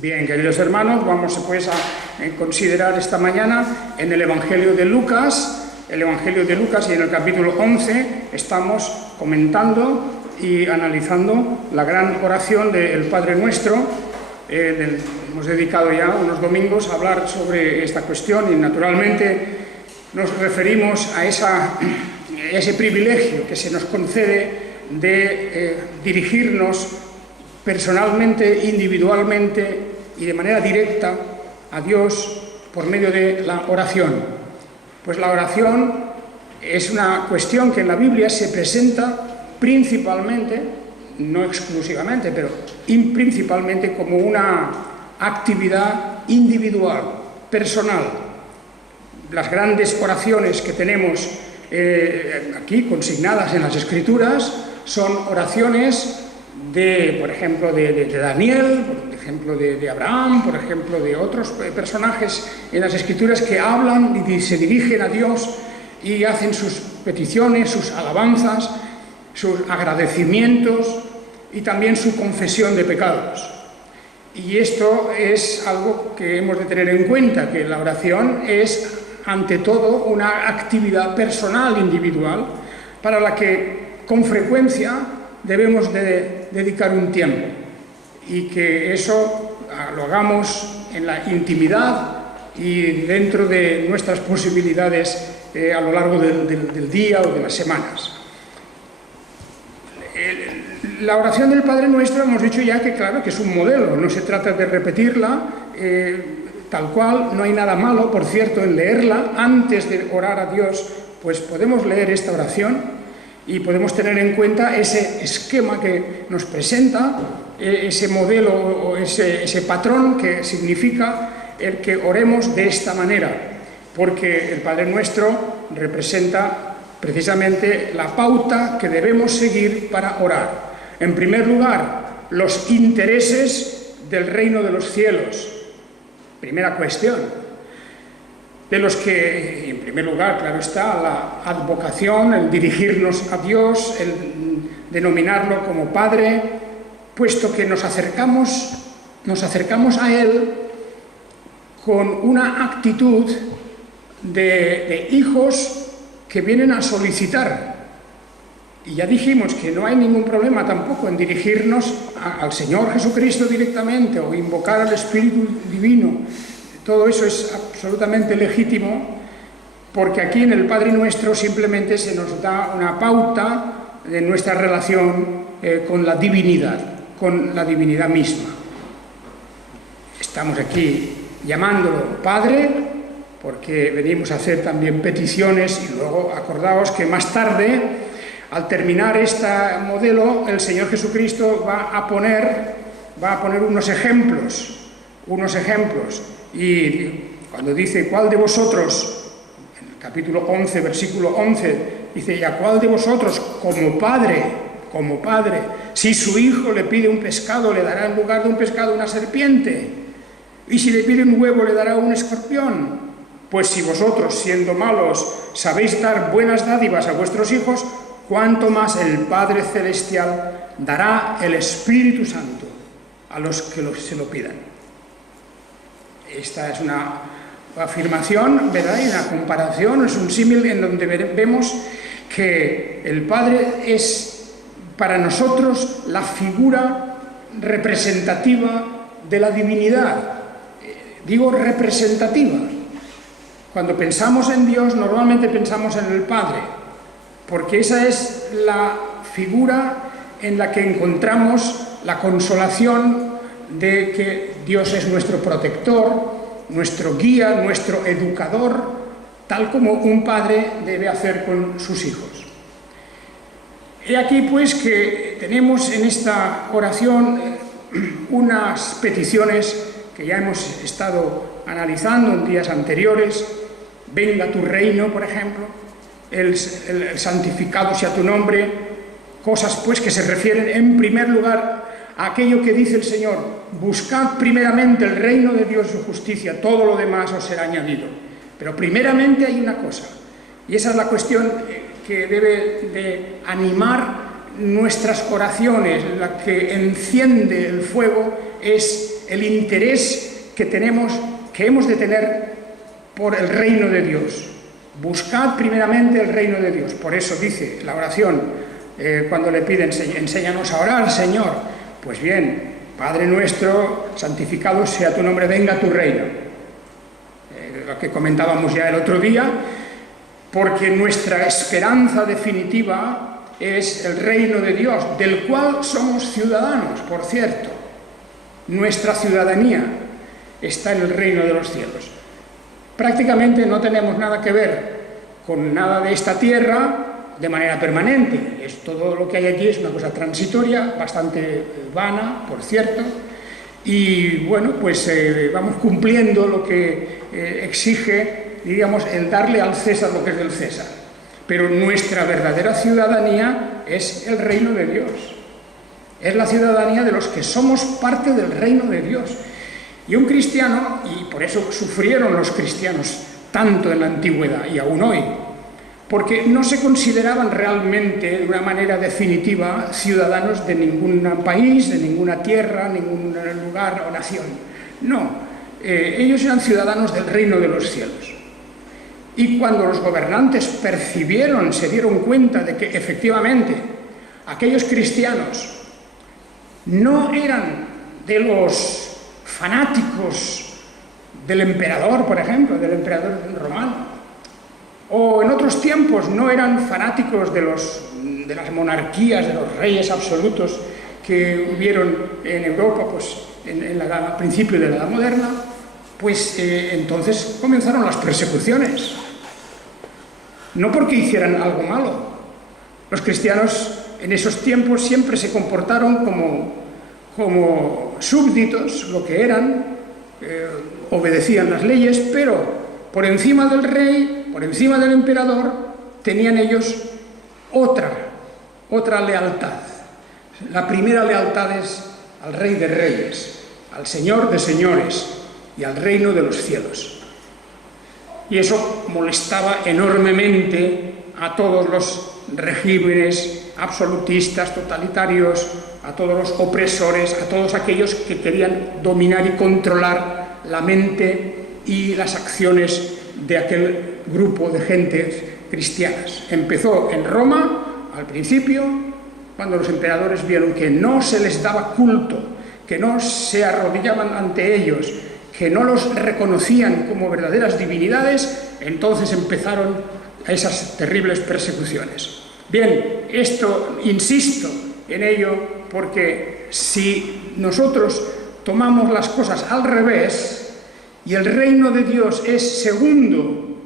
Bien, queridos hermanos, vamos pues a considerar esta mañana en el Evangelio de Lucas, y en el capítulo 11 estamos comentando y analizando la gran oración del Padre Nuestro. Hemos dedicado ya unos domingos a hablar sobre esta cuestión y naturalmente nos referimos a ese privilegio que se nos concede de dirigirnos personalmente, individualmente y de manera directa a Dios por medio de la oración. Pues la oración es una cuestión que en la Biblia se presenta principalmente, no exclusivamente, pero principalmente como una actividad individual, personal. Las grandes oraciones que tenemos aquí consignadas en las Escrituras son oraciones por ejemplo, de Daniel, por ejemplo, de Abraham, por ejemplo, de otros personajes en las Escrituras que hablan y se dirigen a Dios y hacen sus peticiones, sus alabanzas, sus agradecimientos y también su confesión de pecados. Y esto es algo que hemos de tener en cuenta, que la oración es, ante todo, una actividad personal, individual, para la que con frecuencia debemos de dedicar un tiempo y que eso lo hagamos en la intimidad y dentro de nuestras posibilidades a lo largo del día o de las semanas. La oración del Padre Nuestro hemos dicho ya que claro que es un modelo, no se trata de repetirla tal cual, no hay nada malo, por cierto, en leerla. Antes de orar a Dios, pues podemos leer esta oración y podemos tener en cuenta ese esquema que nos presenta, ese modelo o ese patrón que significa el que oremos de esta manera, porque el Padre Nuestro representa precisamente la pauta que debemos seguir para orar. En primer lugar, los intereses del reino de los cielos. Primera cuestión. De los que, en primer lugar, claro está, la advocación, el dirigirnos a Dios, el denominarlo como Padre, puesto que nos acercamos a Él con una actitud de hijos que vienen a solicitar. Y ya dijimos que no hay ningún problema tampoco en dirigirnos al Señor Jesucristo directamente o invocar al Espíritu Divino. Todo eso es absolutamente legítimo, porque aquí en el Padre Nuestro simplemente se nos da una pauta de nuestra relación con la divinidad misma. Estamos aquí llamándolo Padre, porque venimos a hacer también peticiones y luego acordaos que más tarde, al terminar este modelo, el Señor Jesucristo va a poner unos ejemplos. Y cuando dice, ¿cuál de vosotros? En el capítulo 11, versículo 11, dice, ¿y a cuál de vosotros, como padre, si su hijo le pide un pescado, le dará en lugar de un pescado una serpiente? Y si le pide un huevo, le dará un escorpión. Pues si vosotros, siendo malos, sabéis dar buenas dádivas a vuestros hijos, cuánto más el Padre Celestial dará el Espíritu Santo a los que se lo pidan. Esta es una afirmación, ¿verdad? Y una comparación, es un símil en donde vemos que el Padre es para nosotros la figura representativa de la divinidad. Digo representativa. Cuando pensamos en Dios, normalmente pensamos en el Padre, porque esa es la figura en la que encontramos la consolación de que Dios es nuestro protector, nuestro guía, nuestro educador, tal como un padre debe hacer con sus hijos. He aquí pues que tenemos en esta oración unas peticiones que ya hemos estado analizando en días anteriores. Venga tu reino, por ejemplo, el santificado sea tu nombre, cosas pues que se refieren en primer lugar a aquello que dice el Señor: buscad primeramente el reino de Dios y su justicia, todo lo demás os será añadido. Pero primeramente hay una cosa, y esa es la cuestión que debe de animar nuestras oraciones, la que enciende el fuego es el interés que hemos de tener por el reino de Dios. Buscad primeramente el reino de Dios. Por eso dice la oración, cuando le piden, enséñanos a orar, Señor. Pues bien, Padre nuestro, santificado sea tu nombre, venga tu reino. Lo que comentábamos ya el otro día, porque nuestra esperanza definitiva es el reino de Dios, del cual somos ciudadanos, por cierto. Nuestra ciudadanía está en el reino de los cielos. Prácticamente no tenemos nada que ver con nada de esta tierra de manera permanente. Todo lo que hay aquí es una cosa transitoria, bastante vana, por cierto, y bueno, pues vamos cumpliendo lo que exige, diríamos, el darle al César lo que es del César. Pero nuestra verdadera ciudadanía es el reino de Dios. Es la ciudadanía de los que somos parte del reino de Dios. Y un cristiano, y por eso sufrieron los cristianos tanto en la antigüedad y aún hoy, porque no se consideraban realmente de una manera definitiva ciudadanos de ningún país, de ninguna tierra, ningún lugar o nación. No, ellos eran ciudadanos del reino de los cielos. Y cuando los gobernantes percibieron, se dieron cuenta de que efectivamente aquellos cristianos no eran de los fanáticos del emperador, por ejemplo, del emperador romano, o en otros tiempos no eran fanáticos de las monarquías, de los reyes absolutos que hubieron en Europa pues, al principio de la Edad Moderna, pues entonces comenzaron las persecuciones. No porque hicieran algo malo. Los cristianos en esos tiempos siempre se comportaron como súbditos, lo que eran, obedecían las leyes, pero por encima del rey, por encima del emperador, tenían ellos otra lealtad. La primera lealtad es al Rey de Reyes, al Señor de Señores y al reino de los cielos. Y eso molestaba enormemente a todos los regímenes absolutistas, totalitarios, a todos los opresores, a todos aquellos que querían dominar y controlar la mente y las acciones de aquel grupo de gentes cristianas. Empezó en Roma, al principio, cuando los emperadores vieron que no se les daba culto, que no se arrodillaban ante ellos, que no los reconocían como verdaderas divinidades, entonces empezaron esas terribles persecuciones. Bien, esto insisto en ello porque si nosotros tomamos las cosas al revés y el reino de Dios es segundo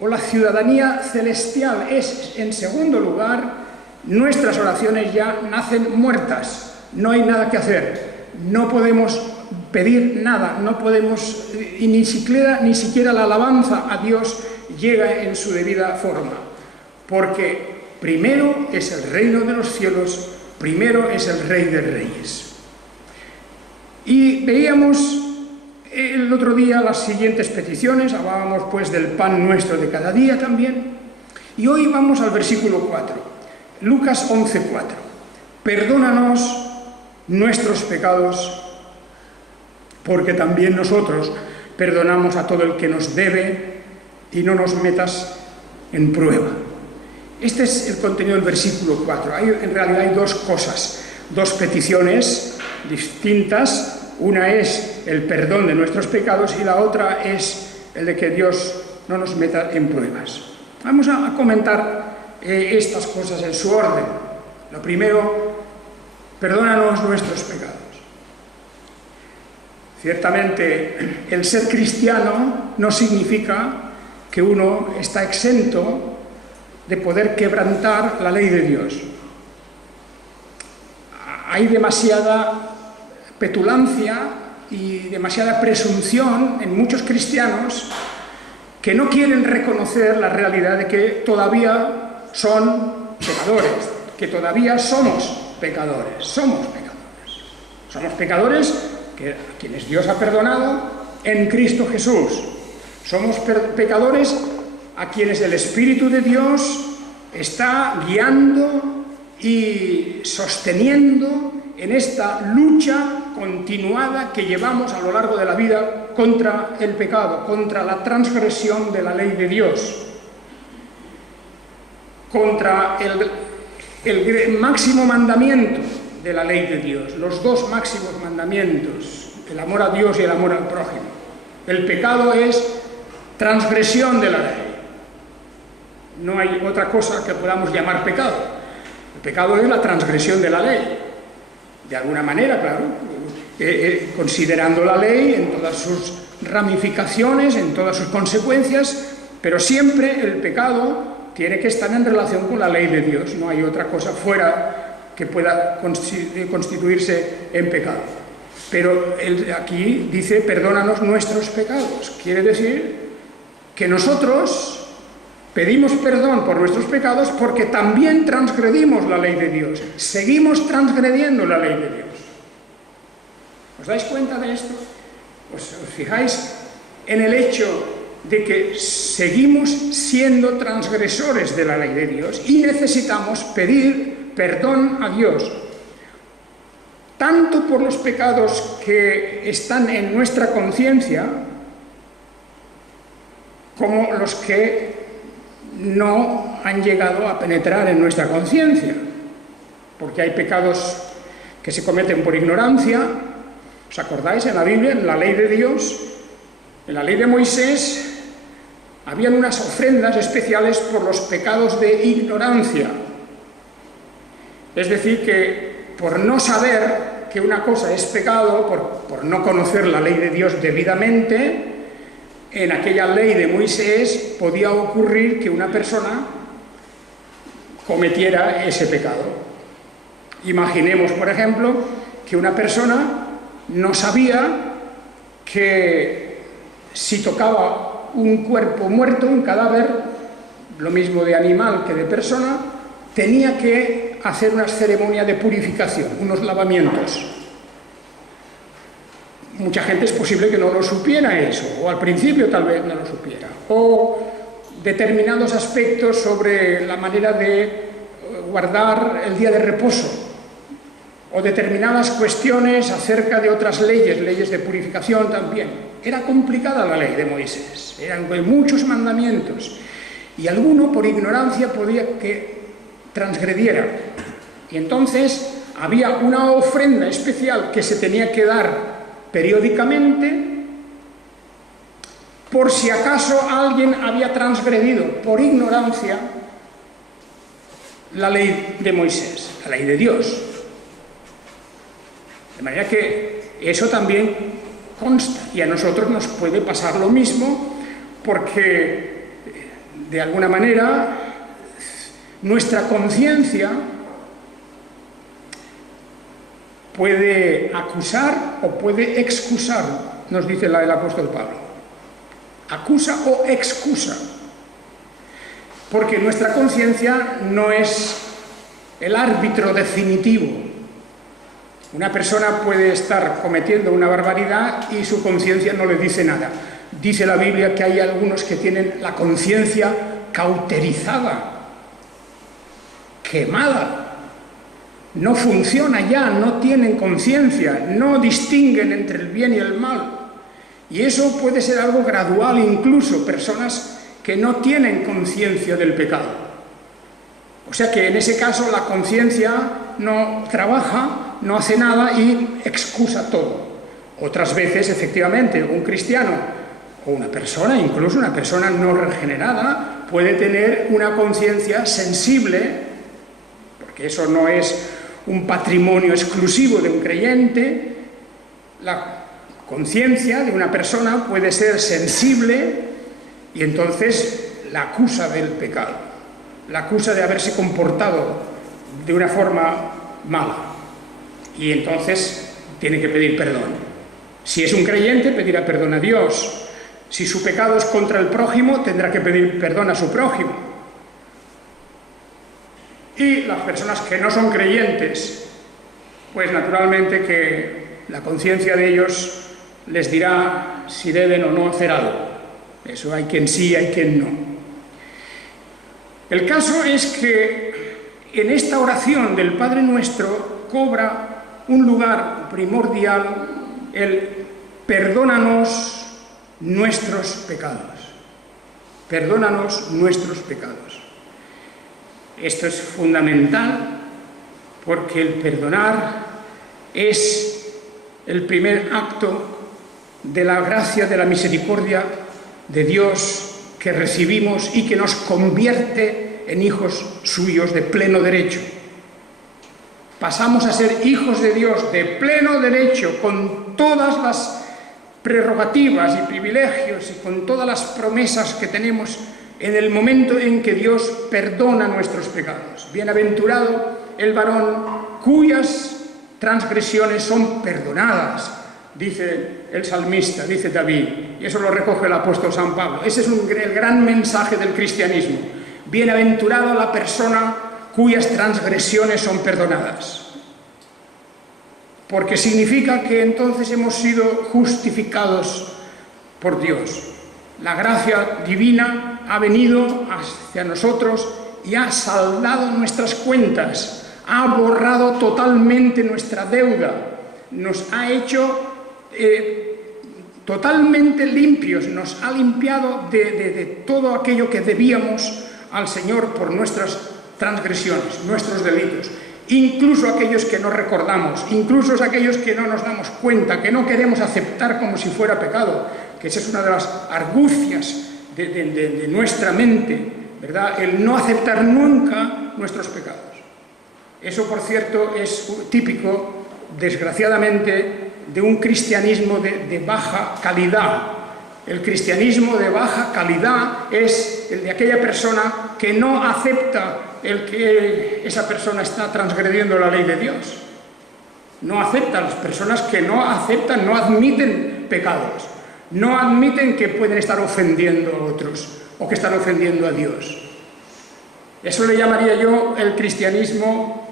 o la ciudadanía celestial es en segundo lugar, nuestras oraciones ya nacen muertas, no hay nada que hacer, no podemos pedir nada, no podemos, y ni siquiera la alabanza a Dios llega en su debida forma, porque primero es el reino de los cielos, primero es el Rey de Reyes. Y veíamos el otro día las siguientes peticiones, hablábamos pues del pan nuestro de cada día también, y hoy vamos al versículo 4, Lucas 11:4. Perdónanos nuestros pecados, porque también nosotros perdonamos a todo el que nos debe, y no nos metas en prueba. Este es el contenido del versículo 4. En realidad hay dos cosas, dos peticiones distintas. Una es el perdón de nuestros pecados y la otra es el de que Dios no nos meta en pruebas. Vamos a comentar estas cosas en su orden. Lo primero, perdónanos nuestros pecados. Ciertamente, el ser cristiano no significa que uno está exento de poder quebrantar la ley de Dios. Hay demasiada petulancia y demasiada presunción en muchos cristianos que no quieren reconocer la realidad de que todavía son pecadores, que todavía somos pecadores. Somos pecadores a quienes Dios ha perdonado en Cristo Jesús. Somos pecadores a quienes el Espíritu de Dios está guiando y sosteniendo en esta lucha continuada que llevamos a lo largo de la vida contra el pecado, contra la transgresión de la ley de Dios, contra el máximo mandamiento de la ley de Dios, los dos máximos mandamientos, el amor a Dios y el amor al prójimo. El pecado es transgresión de la ley. No hay otra cosa que podamos llamar pecado. El pecado es la transgresión de la ley. De alguna manera, claro, considerando la ley en todas sus ramificaciones, en todas sus consecuencias, pero siempre el pecado tiene que estar en relación con la ley de Dios. No hay otra cosa fuera que pueda constituirse en pecado. Pero aquí dice, perdónanos nuestros pecados. Quiere decir que nosotros pedimos perdón por nuestros pecados porque también transgredimos la ley de Dios. Seguimos transgrediendo la ley de Dios. ¿Os dais cuenta de esto? ¿Os fijáis en el hecho de que seguimos siendo transgresores de la ley de Dios y necesitamos pedir perdón a Dios? Tanto por los pecados que están en nuestra conciencia como los que no han llegado a penetrar en nuestra conciencia, porque hay pecados que se cometen por ignorancia. ¿Os acordáis? En la Biblia, en la ley de Dios, en la ley de Moisés, habían unas ofrendas especiales por los pecados de ignorancia. Es decir, que por no saber que una cosa es pecado, por no conocer la ley de Dios debidamente, en aquella ley de Moisés podía ocurrir que una persona cometiera ese pecado. Imaginemos, por ejemplo, que una persona no sabía que si tocaba un cuerpo muerto, un cadáver, lo mismo de animal que de persona, tenía que hacer una ceremonia de purificación, unos lavamientos. Mucha gente es posible que no lo supiera eso, o al principio tal vez no lo supiera, o determinados aspectos sobre la manera de guardar el día de reposo, o determinadas cuestiones acerca de otras leyes, leyes de purificación también. Era complicada la ley de Moisés, eran muchos mandamientos, y alguno por ignorancia podía que transgrediera. Y entonces había una ofrenda especial que se tenía que dar periódicamente, por si acaso alguien había transgredido por ignorancia la ley de Moisés, la ley de Dios. De manera que eso también consta, y a nosotros nos puede pasar lo mismo, porque de alguna manera nuestra conciencia puede acusar o puede excusar, nos dice el apóstol Pablo. Acusa o excusa. Porque nuestra conciencia no es el árbitro definitivo. Una persona puede estar cometiendo una barbaridad y su conciencia no le dice nada. Dice la Biblia que hay algunos que tienen la conciencia cauterizada, quemada. No funciona ya, no tienen conciencia, no distinguen entre el bien y el mal. Y eso puede ser algo gradual incluso, personas que no tienen conciencia del pecado. O sea que en ese caso la conciencia no trabaja, no hace nada y excusa todo. Otras veces, efectivamente, un cristiano o una persona, incluso una persona no regenerada, puede tener una conciencia sensible, porque eso no es un patrimonio exclusivo de un creyente. La conciencia de una persona puede ser sensible y entonces la acusa del pecado, la acusa de haberse comportado de una forma mala y entonces tiene que pedir perdón. Si es un creyente, pedirá perdón a Dios. Si su pecado es contra el prójimo, tendrá que pedir perdón a su prójimo. Y las personas que no son creyentes, pues naturalmente que la conciencia de ellos les dirá si deben o no hacer algo. Eso hay quien sí, hay quien no. El caso es que en esta oración del Padre Nuestro cobra un lugar primordial el perdónanos nuestros pecados. Perdónanos nuestros pecados. Esto es fundamental porque el perdonar es el primer acto de la gracia, de la misericordia de Dios que recibimos y que nos convierte en hijos suyos de pleno derecho. Pasamos a ser hijos de Dios de pleno derecho, con todas las prerrogativas y privilegios y con todas las promesas que tenemos en el momento en que Dios perdona nuestros pecados. Bienaventurado el varón cuyas transgresiones son perdonadas, dice el salmista, dice David, y eso lo recoge el apóstol San Pablo. Ese es el gran mensaje del cristianismo. Bienaventurado la persona cuyas transgresiones son perdonadas. Porque significa que entonces hemos sido justificados por Dios. La gracia divina ha venido hacia nosotros y ha saldado nuestras cuentas, ha borrado totalmente nuestra deuda, nos ha hecho totalmente limpios, nos ha limpiado de todo aquello que debíamos al Señor por nuestras transgresiones, nuestros delitos, incluso aquellos que no recordamos, incluso aquellos que no nos damos cuenta, que no queremos aceptar como si fuera pecado, que esa es una de las argucias de nuestra mente, ¿verdad? El no aceptar nunca nuestros pecados. Eso, por cierto, es típico, desgraciadamente, de un cristianismo de baja calidad. El cristianismo de baja calidad es el de aquella persona que no acepta el que esa persona está transgrediendo la ley de Dios. No acepta, las personas que no aceptan, no admiten pecados, no admiten que pueden estar ofendiendo a otros o que están ofendiendo a Dios. Eso le llamaría yo el cristianismo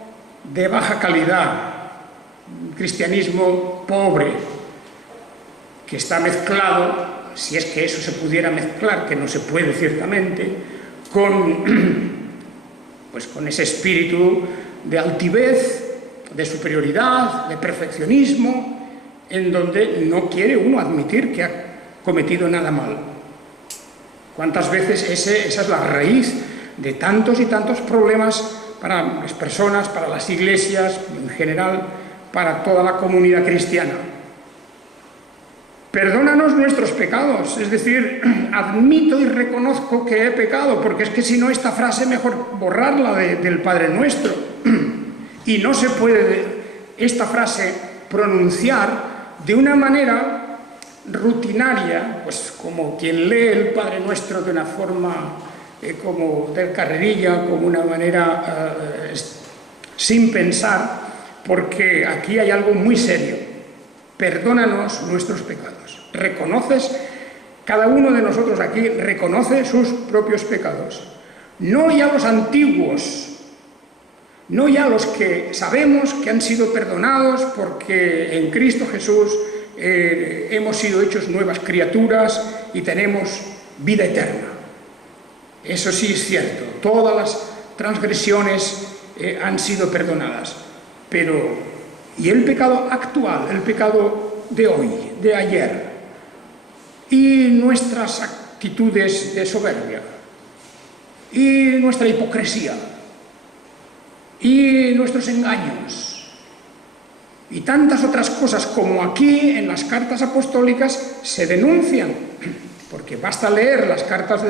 de baja calidad, un cristianismo pobre, que está mezclado, si es que eso se pudiera mezclar, que no se puede ciertamente, con ese espíritu de altivez, de superioridad, de perfeccionismo, en donde no quiere uno admitir que ha cometido nada mal. ¿Cuántas veces esa es la raíz de tantos y tantos problemas para las personas, para las iglesias, en general, para toda la comunidad cristiana? Perdónanos nuestros pecados, es decir, admito y reconozco que he pecado, porque es que si no esta frase mejor borrarla del Padre Nuestro. Y no se puede esta frase pronunciar de una manera rutinaria, pues como quien lee el Padre Nuestro de una forma como de carrerilla, como una manera sin pensar, porque aquí hay algo muy serio. Perdónanos nuestros pecados. ¿Reconoces? Cada uno de nosotros aquí reconoce sus propios pecados. No ya los antiguos, no ya los que sabemos que han sido perdonados porque en Cristo Jesús hemos sido hechos nuevas criaturas y tenemos vida eterna. Eso sí es cierto, todas las transgresiones han sido perdonadas. Pero, ¿y el pecado actual, el pecado de hoy, de ayer? Y nuestras actitudes de soberbia, y nuestra hipocresía, y nuestros engaños, y tantas otras cosas como aquí en las cartas apostólicas se denuncian, porque basta leer las cartas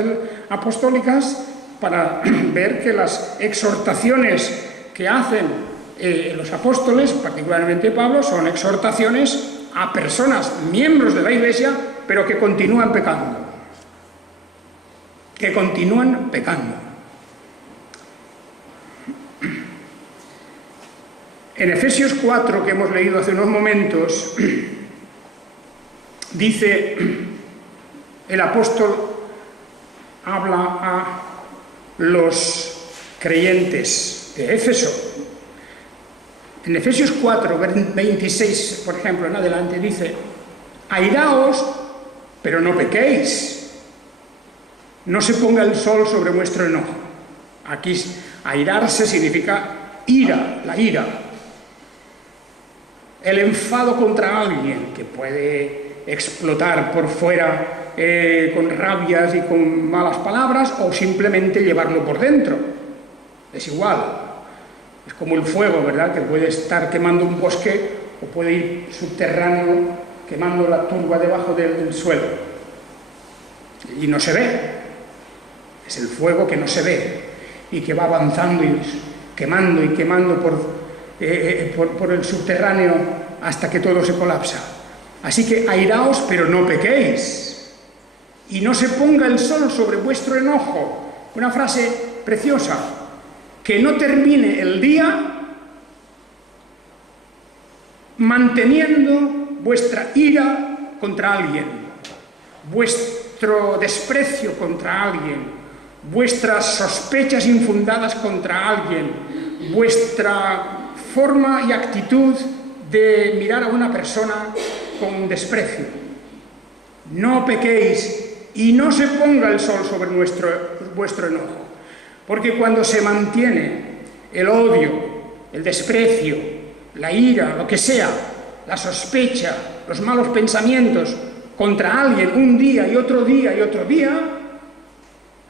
apostólicas para ver que las exhortaciones que hacen los apóstoles, particularmente Pablo, son exhortaciones a personas, miembros de la Iglesia, pero que continúan pecando. Que continúan pecando. En Efesios 4, que hemos leído hace unos momentos, dice el apóstol, habla a los creyentes de Éfeso. En Efesios 4, 26, por ejemplo, en adelante, dice: airaos, pero no pequéis. No se ponga el sol sobre vuestro enojo. Aquí airarse significa ira, la ira. el enfado contra alguien, que puede explotar por fuera con rabias y con malas palabras, o simplemente llevarlo por dentro. Es igual. Es como el fuego, ¿verdad?, que puede estar quemando un bosque o puede ir subterráneo quemando la turba debajo del suelo. Y no se ve. Es el fuego que no se ve y que va avanzando y quemando por el subterráneo hasta que todo se colapsa. Así que airaos, pero no pequéis. Y no se ponga el sol sobre vuestro enojo. Una frase preciosa. Que no termine el día manteniendo vuestra ira contra alguien, vuestro desprecio contra alguien, vuestras sospechas infundadas contra alguien, vuestra forma y actitud de mirar a una persona con desprecio. No pequéis y no se ponga el sol sobre vuestro enojo. Porque cuando se mantiene el odio, el desprecio, la ira, lo que sea, la sospecha, los malos pensamientos contra alguien un día y otro día y otro día,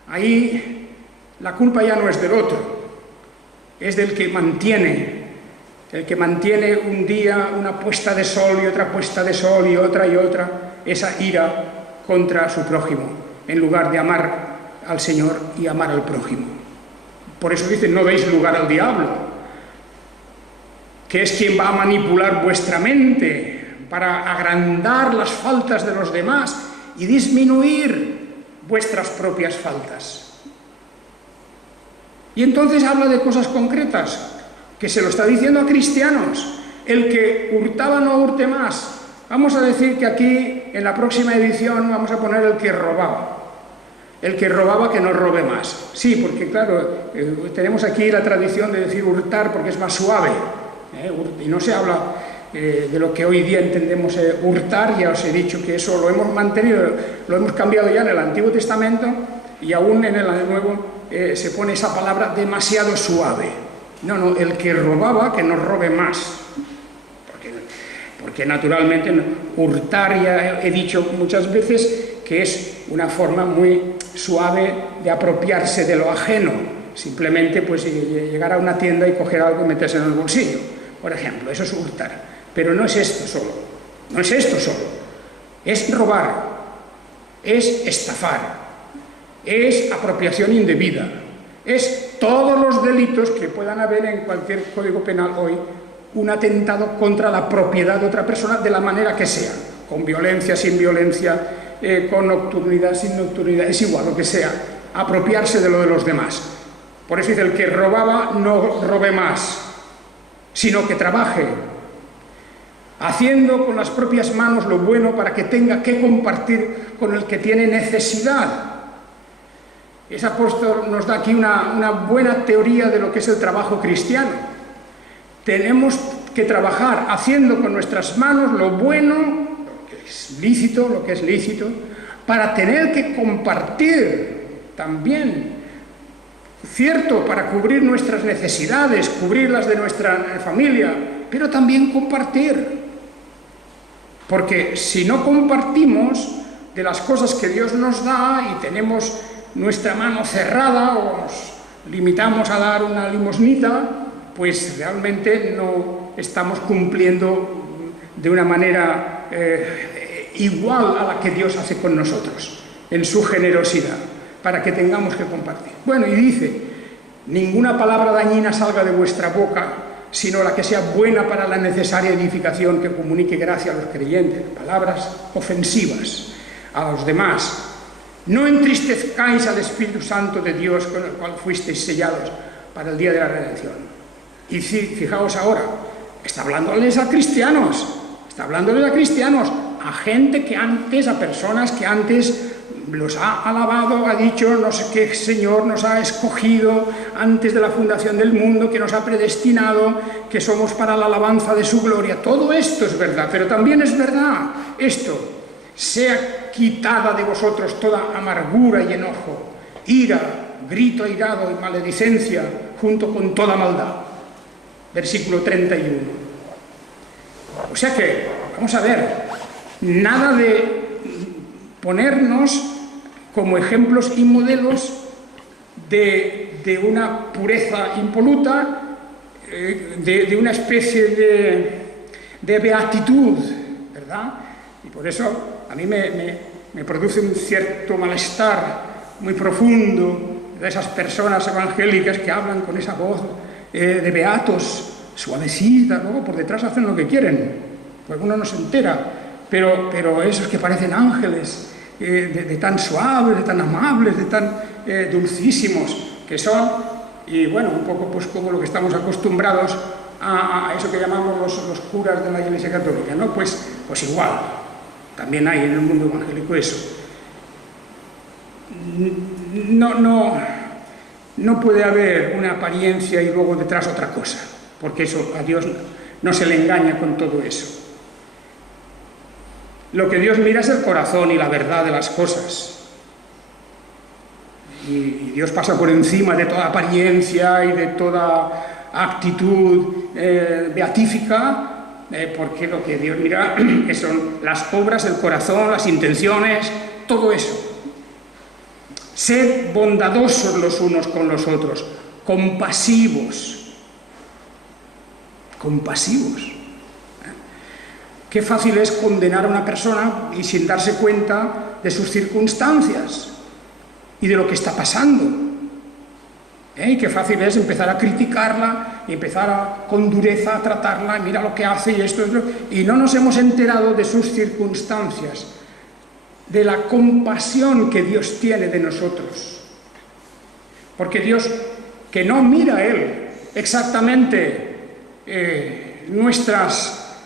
ahí la culpa ya no es del otro, es del que mantiene, un día una puesta de sol y otra puesta de sol y otra, esa ira contra su prójimo, en lugar de amar al Señor y amar al prójimo. Por eso dicen, no deis lugar al diablo, que es quien va a manipular vuestra mente para agrandar las faltas de los demás y disminuir vuestras propias faltas. Y entonces habla de cosas concretas, que se lo está diciendo a cristianos. El que hurtaba no hurte más. Vamos a decir que aquí, en la próxima edición, vamos a poner el que robaba. El que robaba que no robe más. Sí, porque claro, tenemos aquí la tradición de decir hurtar porque es más suave. Y no se habla de lo que hoy día entendemos hurtar. Ya os he dicho que eso lo hemos mantenido, lo hemos cambiado ya en el Antiguo Testamento y aún en el Nuevo se pone esa palabra demasiado suave. No, el que robaba que no robe más. Porque naturalmente hurtar, ya he dicho muchas veces, que es una forma muy suave de apropiarse de lo ajeno, simplemente pues llegar a una tienda y coger algo y meterse en el bolsillo, por ejemplo, eso es hurtar. Pero no es esto solo, es robar, es estafar, es apropiación indebida, es todos los delitos que puedan haber en cualquier código penal hoy, un atentado contra la propiedad de otra persona de la manera que sea, con violencia, sin violencia, con nocturnidad, sin nocturnidad, es igual lo que sea, apropiarse de lo de los demás. Por eso dice, el que robaba no robe más, sino que trabaje, haciendo con las propias manos lo bueno para que tenga que compartir con el que tiene necesidad. Ese apóstol nos da aquí una buena teoría de lo que es el trabajo cristiano. Tenemos que trabajar haciendo con nuestras manos lo bueno, lo que es lícito, para tener que compartir también, cierto, para cubrir nuestras necesidades, cubrirlas de nuestra familia, pero también compartir. Porque si no compartimos de las cosas que Dios nos da y tenemos nuestra mano cerrada o nos limitamos a dar una limosnita, pues realmente no estamos cumpliendo de una manera igual a la que Dios hace con nosotros, en su generosidad, para que tengamos que compartir. Bueno, y dice, ninguna palabra dañina salga de vuestra boca, sino la que sea buena para la necesaria edificación, que comunique gracia a los creyentes. Palabras ofensivas a los demás. No entristezcáis al Espíritu Santo de Dios, con el cual fuisteis sellados para el día de la redención. Y fijaos ahora, está hablándoles a cristianos, a gente que antes, a personas que antes los ha alabado, ha dicho, no sé qué Señor nos ha escogido antes de la fundación del mundo, que nos ha predestinado, que somos para la alabanza de su gloria. Todo esto es verdad, pero también es verdad esto: sea quitada de vosotros toda amargura y enojo, ira, grito airado y maledicencia, junto con toda maldad. Versículo 31. O sea que, vamos a ver, nada de ponernos como ejemplos y modelos de una pureza impoluta, de una especie de beatitud, ¿verdad? Y por eso a mí me produce un cierto malestar muy profundo de esas personas evangélicas que hablan con esa voz de beatos, suavecita, luego por detrás hacen lo que quieren, pues uno no se entera, pero esos que parecen ángeles, de tan suaves, de tan amables, de tan dulcísimos que son, y bueno, un poco pues como lo que estamos acostumbrados a eso que llamamos los curas de la Iglesia Católica, ¿no? Pues igual, también hay en el mundo evangélico eso. No puede haber una apariencia y luego detrás otra cosa, porque eso a Dios no se le engaña con todo eso. Lo que Dios mira es el corazón y la verdad de las cosas. Y Dios pasa por encima de toda apariencia y de toda actitud beatífica, porque lo que Dios mira son las obras, el corazón, las intenciones, todo eso. Sed bondadosos los unos con los otros, compasivos. Compasivos. Qué fácil es condenar a una persona y sin darse cuenta de sus circunstancias y de lo que está pasando. Y qué fácil es empezar a criticarla y empezar con dureza a tratarla, mira lo que hace y esto, y no nos hemos enterado de sus circunstancias, de la compasión que Dios tiene de nosotros. Porque Dios, que no mira a Él exactamente nuestras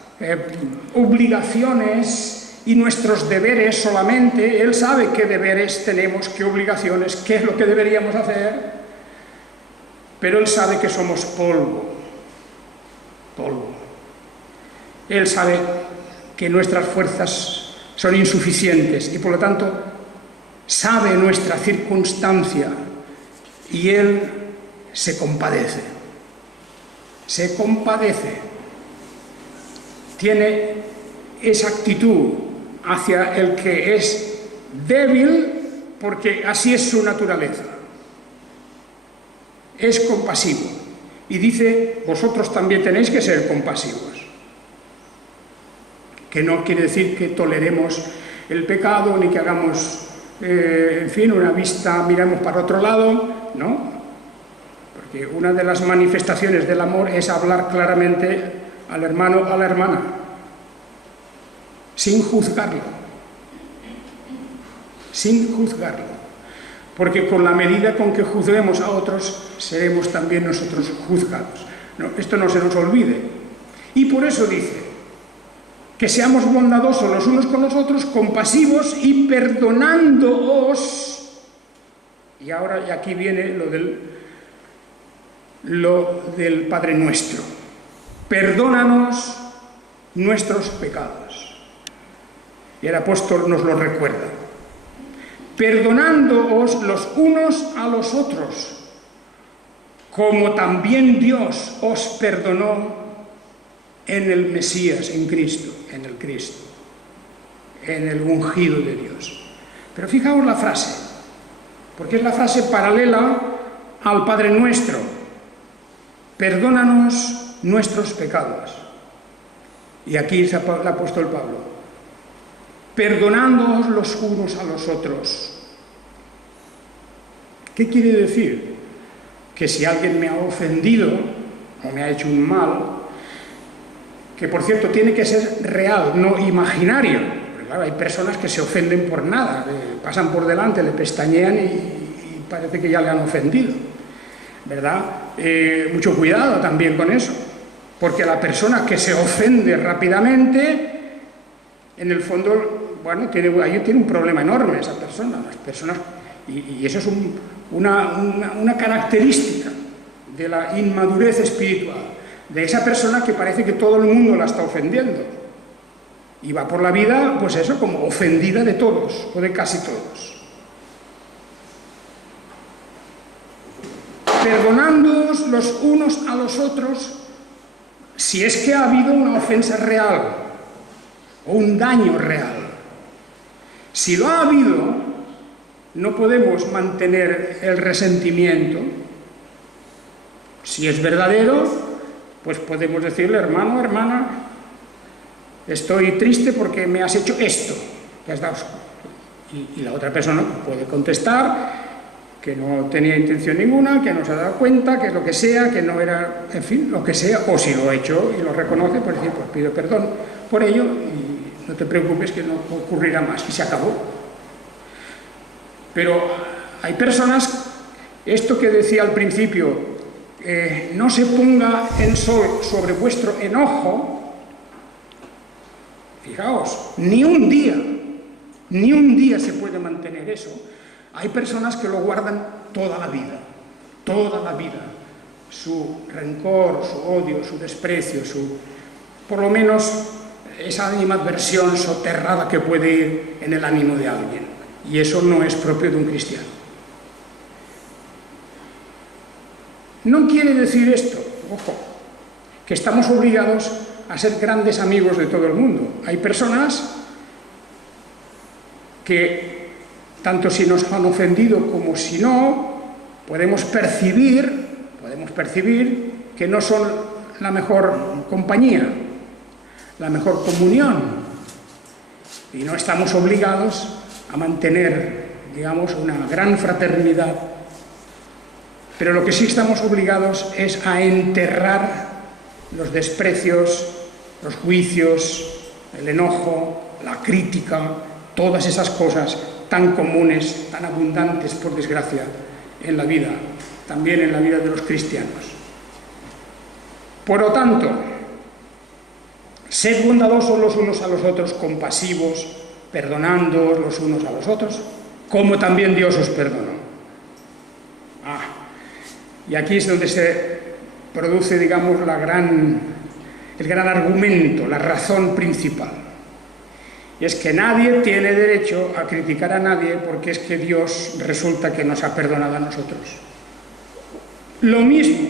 obligaciones y nuestros deberes solamente, Él sabe qué deberes tenemos, qué obligaciones, qué es lo que deberíamos hacer, pero Él sabe que somos polvo. Él sabe que nuestras fuerzas son insuficientes y por lo tanto sabe nuestra circunstancia y Él se compadece. Se compadece. Tiene esa actitud hacia el que es débil porque así es su naturaleza. Es compasivo. Y dice, vosotros también tenéis que ser compasivos. Que no quiere decir que toleremos el pecado, ni que hagamos, en fin, una vista, miremos para otro lado, ¿no? Porque una de las manifestaciones del amor es hablar claramente al hermano, a la hermana, sin juzgarlo. Sin juzgarlo. Porque con la medida con que juzguemos a otros, seremos también nosotros juzgados. No, esto no se nos olvide. Y por eso dice, que seamos bondadosos los unos con los otros, compasivos y perdonándoos. Y ahora, y aquí viene lo del Padre Nuestro. Perdónanos nuestros pecados. Y el apóstol nos lo recuerda. Perdonándoos los unos a los otros, como también Dios os perdonó en el Mesías, en Cristo, en el Cristo, en el ungido de Dios. Pero fijaos la frase, porque es la frase paralela al Padre Nuestro. Perdónanos nuestros pecados. Y aquí dice el apóstol Pablo, perdonándoos los unos a los otros. ¿Qué quiere decir? Que si alguien me ha ofendido o me ha hecho un mal, que por cierto tiene que ser real, no imaginario. Porque, claro, hay personas que se ofenden por nada, pasan por delante, le pestañean y parece que ya le han ofendido, ¿verdad? Mucho cuidado también con eso, porque la persona que se ofende rápidamente, en el fondo, bueno, tiene un problema enorme esa persona. Las personas, y eso es una característica de la inmadurez espiritual, de esa persona que parece que todo el mundo la está ofendiendo y va por la vida, pues eso, como ofendida de todos o de casi todos. Perdonándoos los unos a los otros, si es que ha habido una ofensa real o un daño real. Si lo ha habido, no podemos mantener el resentimiento. Si es verdadero, pues podemos decirle, hermano, hermana, estoy triste porque me has hecho esto, que has dado. Y la otra persona puede contestar que no tenía intención ninguna, que no se ha dado cuenta, que es lo que sea, que no era, en fin, lo que sea, o si lo ha hecho y lo reconoce, pues decir, pues pido perdón por ello y no te preocupes que no ocurrirá más, y se acabó. Pero hay personas, esto que decía al principio, no se ponga el sol sobre vuestro enojo, fijaos, ni un día se puede mantener eso. Hay personas que lo guardan toda la vida, su rencor, su odio, su desprecio, por lo menos esa animadversión soterrada que puede ir en el ánimo de alguien. Y eso no es propio de un cristiano. No quiere decir esto, ojo, que estamos obligados a ser grandes amigos de todo el mundo. Hay personas que, tanto si nos han ofendido como si no, podemos percibir que no son la mejor compañía, la mejor comunión, y no estamos obligados a mantener, digamos, una gran fraternidad. Pero lo que sí estamos obligados es a enterrar los desprecios, los juicios, el enojo, la crítica, todas esas cosas tan comunes, tan abundantes, por desgracia, en la vida, también en la vida de los cristianos. Por lo tanto, sed bondadosos los unos a los otros, compasivos, perdonándoos los unos a los otros, como también Dios os perdonó. Y aquí es donde se produce, digamos, el gran argumento, la razón principal. Y es que nadie tiene derecho a criticar a nadie porque es que Dios resulta que nos ha perdonado a nosotros. Lo mismo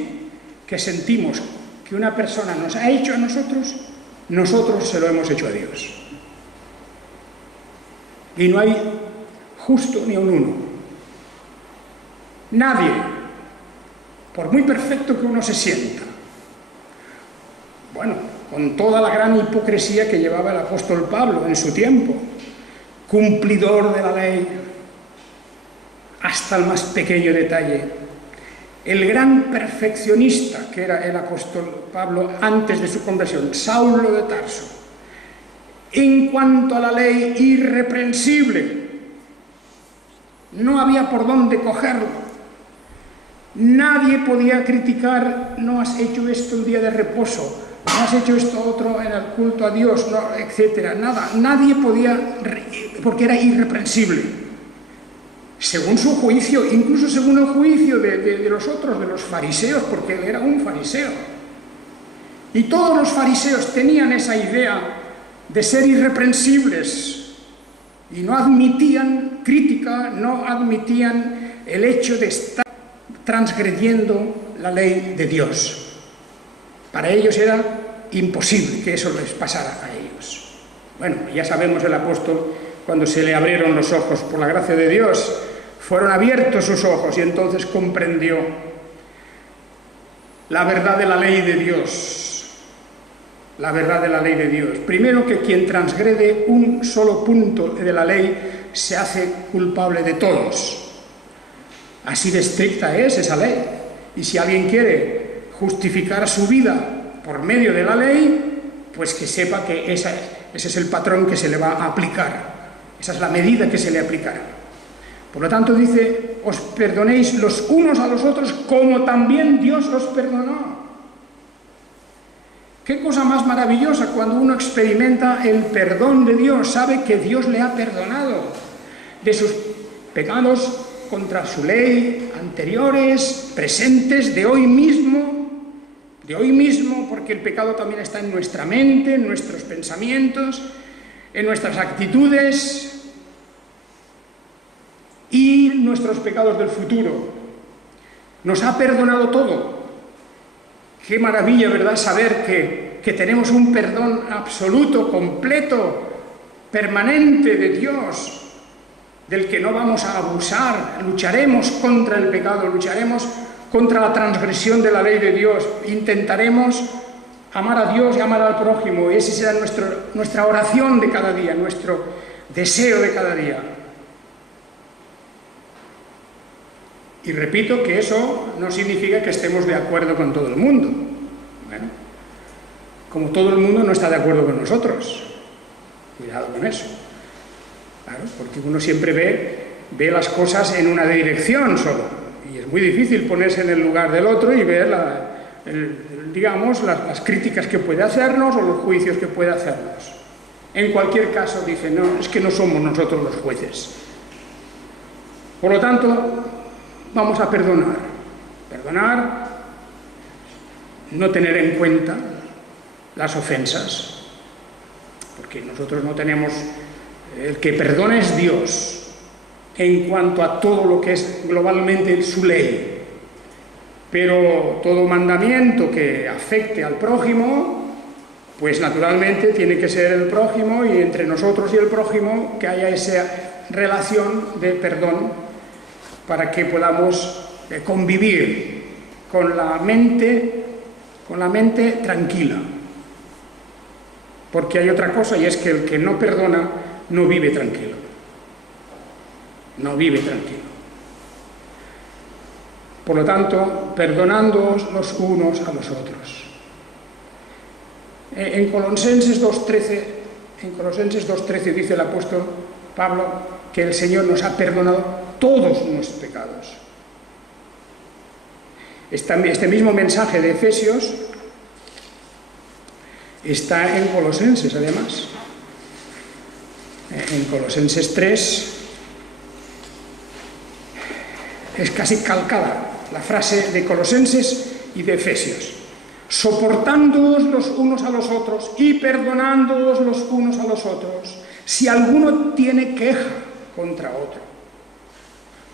que sentimos que una persona nos ha hecho a nosotros, nosotros se lo hemos hecho a Dios. Y no hay justo ni un uno. Nadie, por muy perfecto que uno se sienta, bueno, con toda la gran hipocresía que llevaba el apóstol Pablo en su tiempo, cumplidor de la ley hasta el más pequeño detalle, el gran perfeccionista que era el apóstol Pablo antes de su conversión, Saulo de Tarso, en cuanto a la ley, irreprensible, no había por dónde cogerlo. Nadie podía criticar, no has hecho esto el día de reposo, no has hecho esto otro en el culto a Dios, no, etcétera, nada. Nadie podía, porque era irreprensible. Según su juicio, incluso según el juicio de los otros, de los fariseos, porque él era un fariseo. Y todos los fariseos tenían esa idea de ser irreprensibles y no admitían crítica, no admitían el hecho de estar transgrediendo la ley de Dios. Para ellos era imposible que eso les pasara a ellos. Bueno, ya sabemos el apóstol, cuando se le abrieron los ojos por la gracia de Dios, fueron abiertos sus ojos y entonces comprendió la verdad de la ley de Dios. La verdad de la ley de Dios. Primero, que quien transgrede un solo punto de la ley se hace culpable de todos. Así de estricta es esa ley. Y si alguien quiere justificar su vida por medio de la ley, pues que sepa que ese es el patrón que se le va a aplicar. Esa es la medida que se le aplicará. Por lo tanto dice, os perdonéis los unos a los otros como también Dios os perdonó. Qué cosa más maravillosa cuando uno experimenta el perdón de Dios, sabe que Dios le ha perdonado de sus pecados contra su ley, anteriores, presentes, de hoy mismo, porque el pecado también está en nuestra mente, en nuestros pensamientos, en nuestras actitudes y nuestros pecados del futuro. Nos ha perdonado todo. Qué maravilla, ¿verdad?, saber que tenemos un perdón absoluto, completo, permanente de Dios, del que no vamos a abusar. Lucharemos contra el pecado, lucharemos contra la transgresión de la ley de Dios, intentaremos amar a Dios y amar al prójimo, y esa será nuestra oración de cada día, nuestro deseo de cada día. Y repito que eso no significa que estemos de acuerdo con todo el mundo. Bueno, como todo el mundo no está de acuerdo con nosotros. Cuidado con eso. Claro, porque uno siempre ve las cosas en una dirección solo. Y es muy difícil ponerse en el lugar del otro y ver, digamos, las críticas que puede hacernos o los juicios que puede hacernos. En cualquier caso, dice, no, es que no somos nosotros los jueces. Por lo tanto, vamos a perdonar. Perdonar, no tener en cuenta las ofensas, porque nosotros no tenemos... El que perdona es Dios en cuanto a todo lo que es globalmente su ley, pero todo mandamiento que afecte al prójimo, pues naturalmente tiene que ser el prójimo, y entre nosotros y el prójimo que haya esa relación de perdón para que podamos convivir con la mente tranquila. Porque hay otra cosa, y es que el que no perdona no vive tranquilo. No vive tranquilo. Por lo tanto, perdonándoos los unos a los otros. En Colosenses 2:13 dice el apóstol Pablo que el Señor nos ha perdonado todos nuestros pecados. Este mismo mensaje de Efesios está en Colosenses, además. En Colosenses 3 es casi calcada la frase de Colosenses y de Efesios. Soportándoos los unos a los otros y perdonándoos los unos a los otros, si alguno tiene queja contra otro.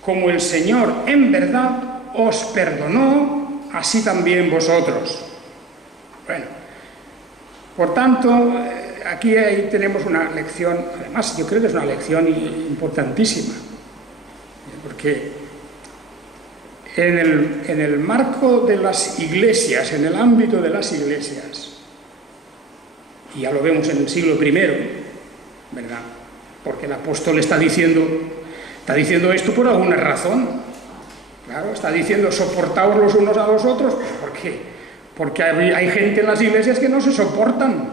Como el Señor en verdad os perdonó, así también vosotros. Bueno, por tanto, aquí ahí tenemos una lección, además yo creo que es una lección importantísima, porque en el marco de las iglesias, en el ámbito de las iglesias, y ya lo vemos en el siglo I, ¿verdad?, porque el apóstol está diciendo esto por alguna razón. Claro, está diciendo soportaos los unos a los otros, pues ¿por qué? Porque hay gente en las iglesias que no se soportan,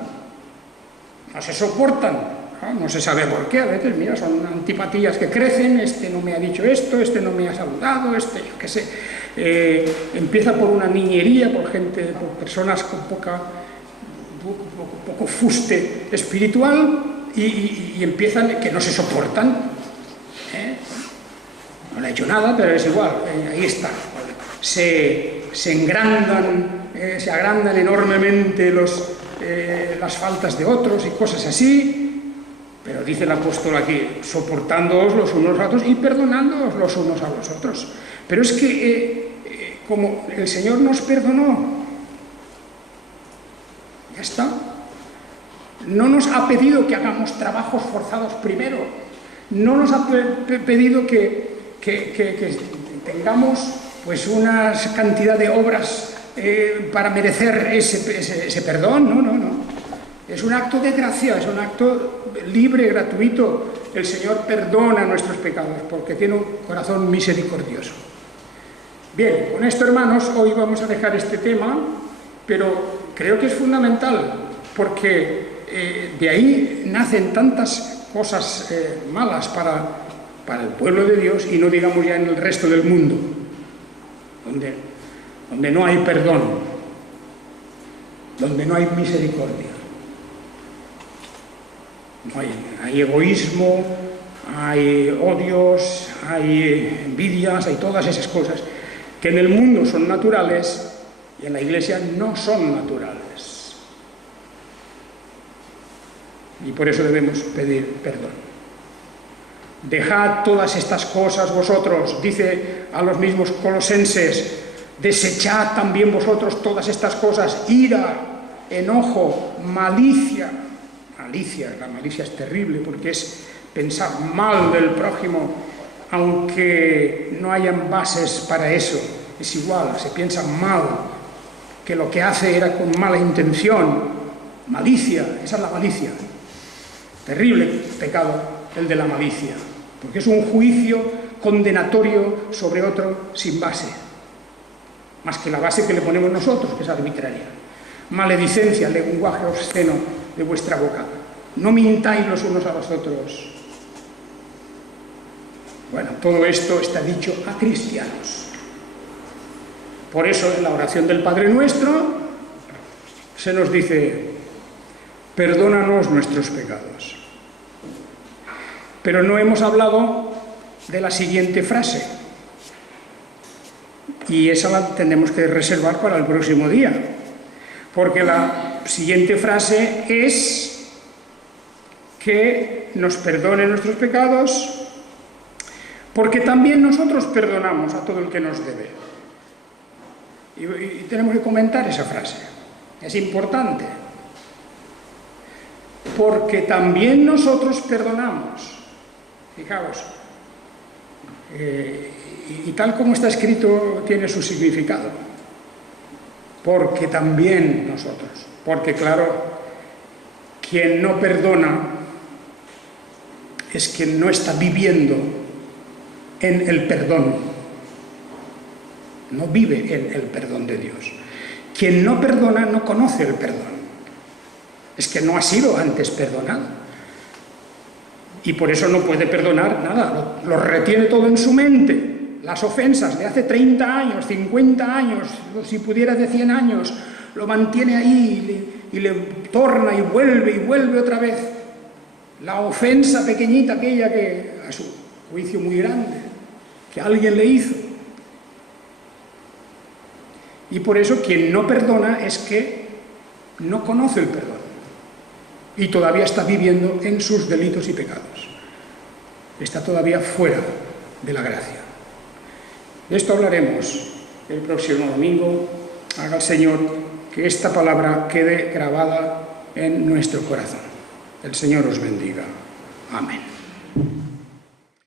no se sabe por qué. A veces, mira, son antipatías que crecen, este no me ha dicho esto, este no me ha saludado, este, yo qué sé. Empieza por una niñería, por personas con poco fuste espiritual, y empiezan que no se soportan. No le ha hecho nada, pero es igual, ahí está. Se agrandan enormemente las faltas de otros y cosas así, pero dice el apóstol aquí, soportándoos los unos a otros y perdonándoos los unos a los otros. Pero es que como el Señor nos perdonó, ya está. No nos ha pedido que hagamos trabajos forzados primero, no nos ha pedido que tengamos pues una cantidad de obras para merecer ese perdón. No. Es un acto de gracia, es un acto libre, gratuito. El Señor perdona nuestros pecados porque tiene un corazón misericordioso. Bien, con esto, hermanos, hoy vamos a dejar este tema, pero creo que es fundamental porque de ahí nacen tantas cosas malas para el pueblo de Dios, y no digamos ya en el resto del mundo, donde no hay perdón, donde no hay misericordia. Hay egoísmo, hay odios, hay envidias, hay todas esas cosas que en el mundo son naturales y en la iglesia no son naturales. Y por eso debemos pedir perdón. Dejad todas estas cosas vosotros, dice a los mismos colosenses, Desechad también vosotros todas estas cosas: ira, enojo, malicia. La malicia es terrible porque es pensar mal del prójimo, aunque no hayan bases para eso. Es igual, se piensa mal, que lo que hace era con mala intención. Malicia, esa es la malicia. Terrible pecado el de la malicia, porque es un juicio condenatorio sobre otro sin base, más que la base que le ponemos nosotros, que es arbitraria. Maledicencia, lenguaje obsceno de vuestra boca. No mintáis los unos a los otros. Bueno, todo esto está dicho a cristianos. Por eso en la oración del Padre Nuestro se nos dice: perdónanos nuestros pecados. Pero no hemos hablado de la siguiente frase, y esa la tenemos que reservar para el próximo día, porque la siguiente frase es que nos perdone nuestros pecados, porque también nosotros perdonamos a todo el que nos debe. Y tenemos que comentar esa frase, es importante, porque también nosotros perdonamos. Fijaos, y tal como está escrito tiene su significado, porque también nosotros, porque claro, quien no perdona es quien no está viviendo en el perdón, no vive en el perdón de Dios. Quien no perdona no conoce el perdón, es que no ha sido antes perdonado. Y por eso no puede perdonar nada, lo retiene todo en su mente. Las ofensas de hace 30 años, 50 años, si pudiera de 100 años, lo mantiene ahí y le torna y vuelve otra vez. La ofensa pequeñita aquella que, a su juicio muy grande, que alguien le hizo. Y por eso quien no perdona es que no conoce el perdón y todavía está viviendo en sus delitos y pecados. Está todavía fuera de la gracia. De esto hablaremos el próximo domingo. Haga el Señor que esta palabra quede grabada en nuestro corazón. El Señor os bendiga. Amén.